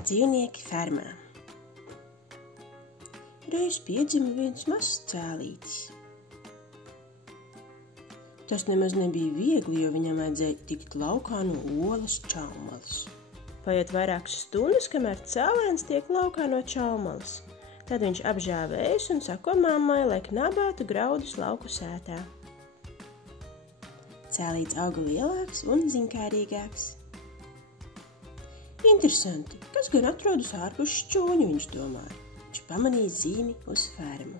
Dzīvnieki fermā. Reiz piedzima viens mazs cēlītis. Tas nemaz nebija viegli, jo viņam vajadzēja tikt laukā no olas čaumalas. Paiet vairākas stundas, kamēr cēlēns tiek laukā no čaumalas. Tad viņš apžāvējas un sako mammai, lai knabētu graudus lauku sētā. Cēlīts auga lielāks un ziņkārīgāks. Interesanti, kas gan atrodas ārpus šķūņa, viņš domāja. Viņš pamanīja zīmi uz fermu.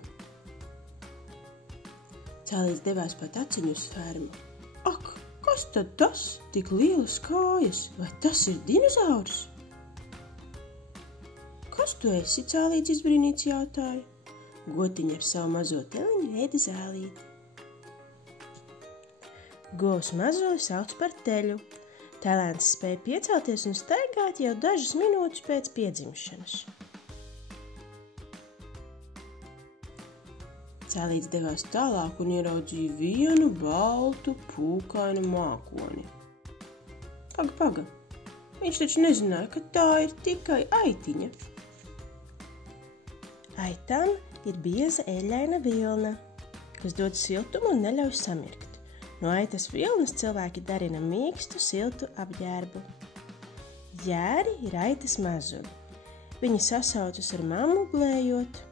Cēlīts devās pa taciņu uz fermu. Ak, kas tad tas? Tik lielas kājas, vai tas ir dinozaurs? Kas tu esi, cēlīts izbrīnīts jautāja. Gotiņa ar savu mazo teliņu ēda zēlīti. Govs mazuli sauc par teļu. Tēlēns spēja piecelties un staigāt jau dažas minūtes pēc piedzimšanas. Cēlīts devās tālāk un ieraudzīja vienu baltu pūkainu mākoni. Paga. Viņš taču nezināja, ka tā ir tikai aitiņa. Aitām ir bieza eļļaina vilna, kas dod siltumu un neļauj samirkt. No aitas vilnas cilvēki darina mīkstu, siltu apģērbu. Jēri ir aitas mazuli. Viņi sasaucas ar mammu blējot.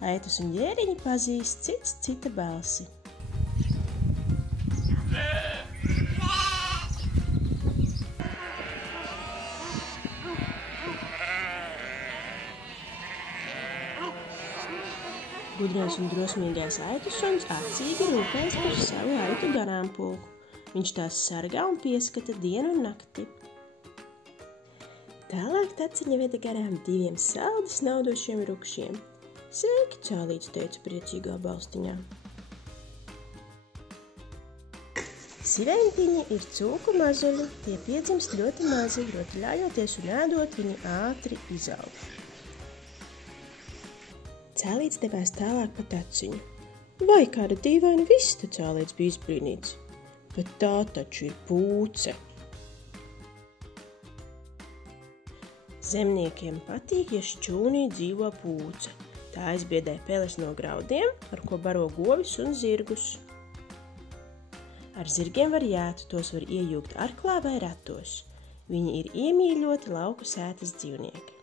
Aitas un jēriņi pazīst cits cita balsi. Gudrais un drosmīgais aitu suns acīgi rūpējas par savu aitu garāmpulku. Viņš tās sargā un pieskata dienu un nakti. Tālāk taciņa veda garām 2 saldi snaudošiem rukšiem. Sveiki, cēlīts, teica priecīgā balstiņā. Sirentiņi ir cūku mazuļi, tie piedzimst ļoti mazi, rotaļājoties un ēdot, viņi ātri izaug. Cēlīts devās tālāk pa taciņu. Vai kāda dīvaina vista, cēlīts bija izbrīnīts. Bet tā taču ir pūce. Zemniekiem patīk, ja šķūnī dzīvo pūce. Tā aizbiedē peles no graudiem, ar ko baro govis un zirgus. Ar zirgiem var jāt, tos var iejūgt arklā vai ratos. Viņi ir iemīļoti lauku sētas dzīvnieki.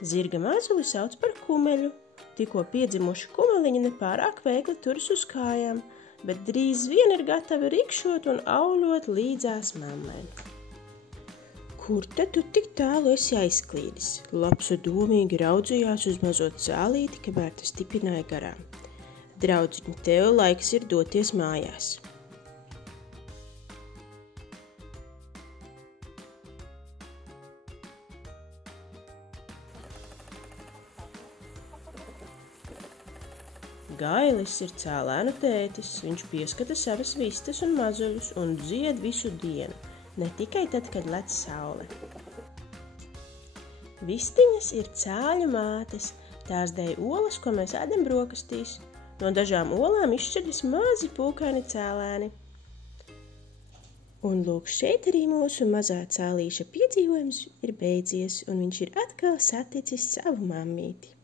Zirga mazuli sauc par kumeļu. Tikko piedzimuši kumeliņi nepārāk veikli turas uz kājām, bet drīz vien ir gatavi rikšot un auļot līdzās mammai. Kur tad tu tik tālu esi aizklīdis? Lapsa domīgi raudzījās uz mazo cēlīti, kamēr tas tipināja garām. Draudziņ, tev laiks ir doties mājās. Gailis ir cēlēna tētis, viņš pieskata savas vistas un mazuļus un dzied visu dienu, ne tikai tad, kad lec saule. Vistiņas ir cēļu mātes, tās dēj olas, ko mēs ēdam brokastīs. No dažām olām izšķiras mazi pūkaini cēlēni. Un lūk, šeit arī mūsu mazā cēlīša piedzīvojums ir beidzies, un viņš ir atkal saticis savu mammīti.